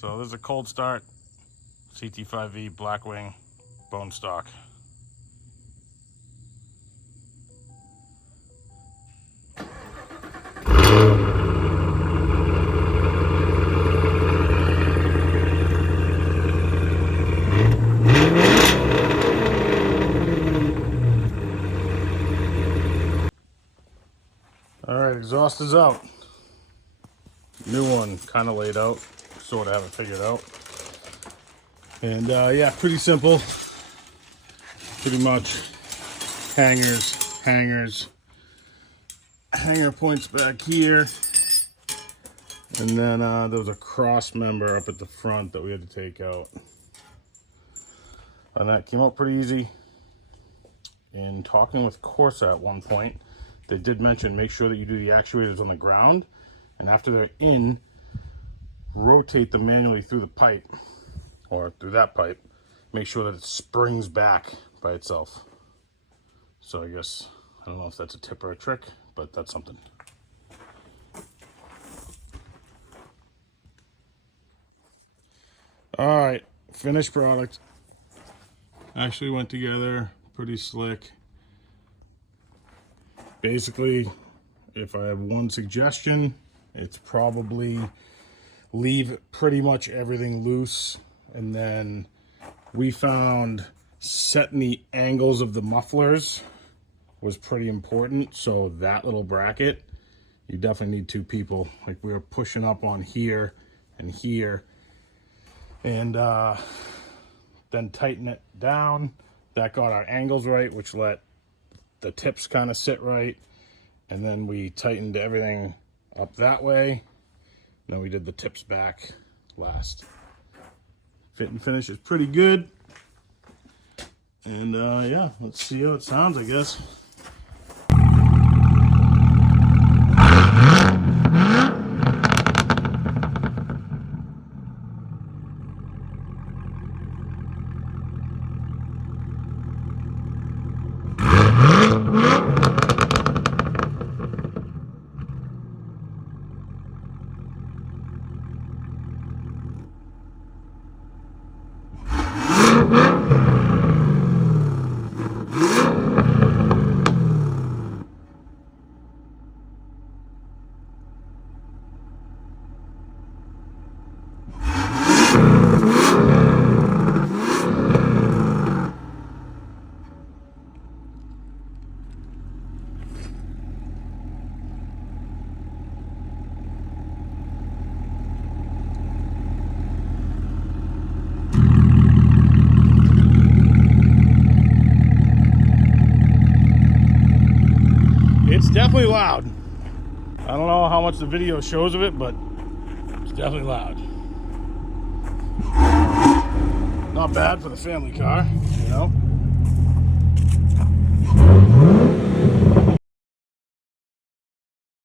So this is a cold start CT5-V Blackwing bone stock. All right, exhaust is out. New one kind of laid out, sort of have it figured out. And yeah, pretty simple. Pretty much hanger points back here. And then there was a cross member up at the front that we had to take out. And that came out pretty easy. In talking with Corsa at one point, they did mention make sure that you do the actuators on the ground, and after they're in, rotate them manually through the pipe, or through that pipe. Make sure that it springs back by itself. So I guess, I don't know if that's a tip or a trick, but that's something. All right, finished product. Actually went together pretty slick. Basically, if I have one suggestion, it's probably leave pretty much everything loose. And then we found setting the angles of the mufflers was pretty important. So that little bracket, you definitely need two people. Like we were pushing up on here and here, and then tighten it down. That got our angles right, which let the tips kind of sit right. And then we tightened everything up that way. Then we did the tips back last. Fit and finish is pretty good. And yeah, let's see how it sounds, I guess. It's definitely loud. I don't know how much the video shows of it, but it's definitely loud. Not bad for the family car, you know?